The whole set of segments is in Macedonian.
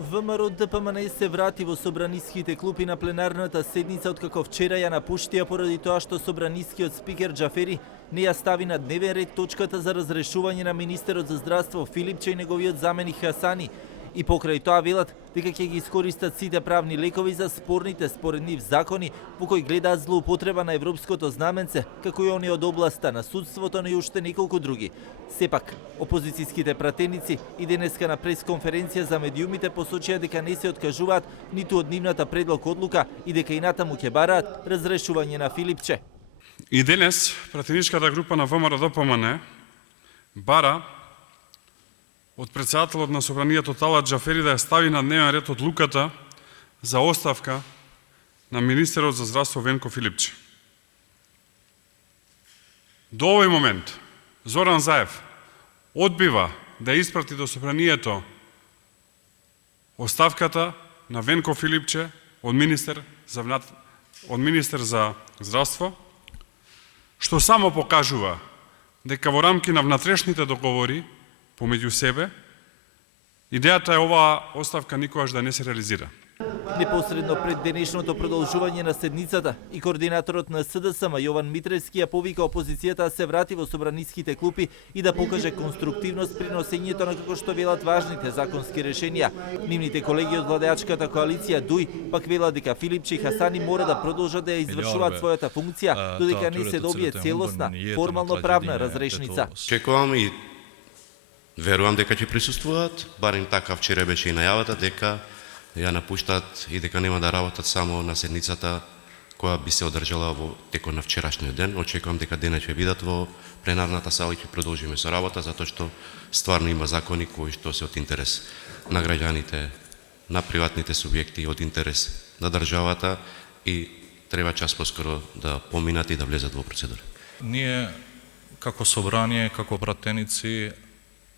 ВМРО ДПМН се врати во собраниските клупи на пленарната седница откако вчера ја напуштија поради тоа што собранискиот спикер Џафери не ја стави на дневен ред точката за разрешување на министерот за здравство Филипче и неговиот заменик Хасани. И покрај тоа велат дека ќе ги искористат сите правни лекови за спорните според нив закони по кои гледаат злоупотреба на европското знаменце, како и они од областа на судството, но и уште неколку други. Сепак, опозицијските пратеници и денеска на пресконференција за медиумите посочија дека не се откажуваат ниту од нивната предлог одлука и дека и натаму ќе бараат разрешување на Филипче. И денес пратеничката група на ВМРО ДПМН бара од председателот на собранието Талат Џафери да ја стави на дневен ред одлуката за оставка на министерот за здравство Венко Филипче. До овој момент Зоран Заев одбива да испрати до собранието оставката на Венко Филипче од министер за здравство, што само покажува дека во рамки на внатрешните договори помеѓу себе, идејата е оваа оставка никогаш да не се реализира. Непосредно пред денешното продолжување на седницата и координаторот на СДСМ Јован Митревски ја повика опозицијата да се врати во собраниските клупи и да покаже конструктивност при носењето на како што велат важните законски решенија. Нивните колеги од владеачката коалиција ДУИ пак велат дека Филипче и Хасани мора да продолжат да ја извршуваат својата функција додека не се добие целосна, формално правна разрешница. Чекувам и верувам дека ќе присуствуваат, барем така вчера беше и најавата дека ја напуштаат и дека нема да работат само на седницата која би се одржала во текот на вчерашниот ден. Очекувам дека денес ќе бидат во пленарната сала и ќе продолжиме со работа, затоа што стварно има закони кои што се од интерес на граѓаните, на приватните субјекти, од интерес на државата и треба час поскоро да поминат и да влезат во процедура. Ние како собрание, како пратеници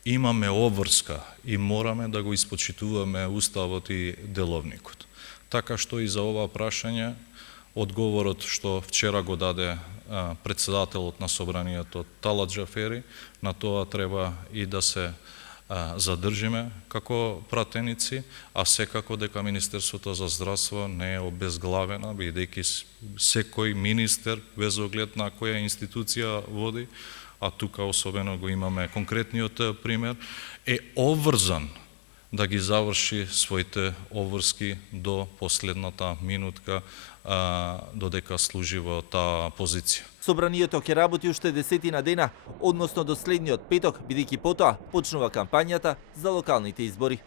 имаме обврска и мораме да го испочитуваме Уставот и Деловникот. Така што и за ова прашање, одговорот што вчера го даде председателот на собранието Талат Џафери, на тоа треба и да се задржиме како пратеници, а секако дека Министерството за здравство не е обезглавено, бидејќи секој министер, без оглед на која институција води, а тука особено го имаме конкретниот пример, е обврзан да ги заврши своите обврски до последната минутка, додека служи во таа позиција. Собранието ќе работи уште 10 дена, односно до следниот петок, бидејќи потоа почнува кампањата за локалните избори.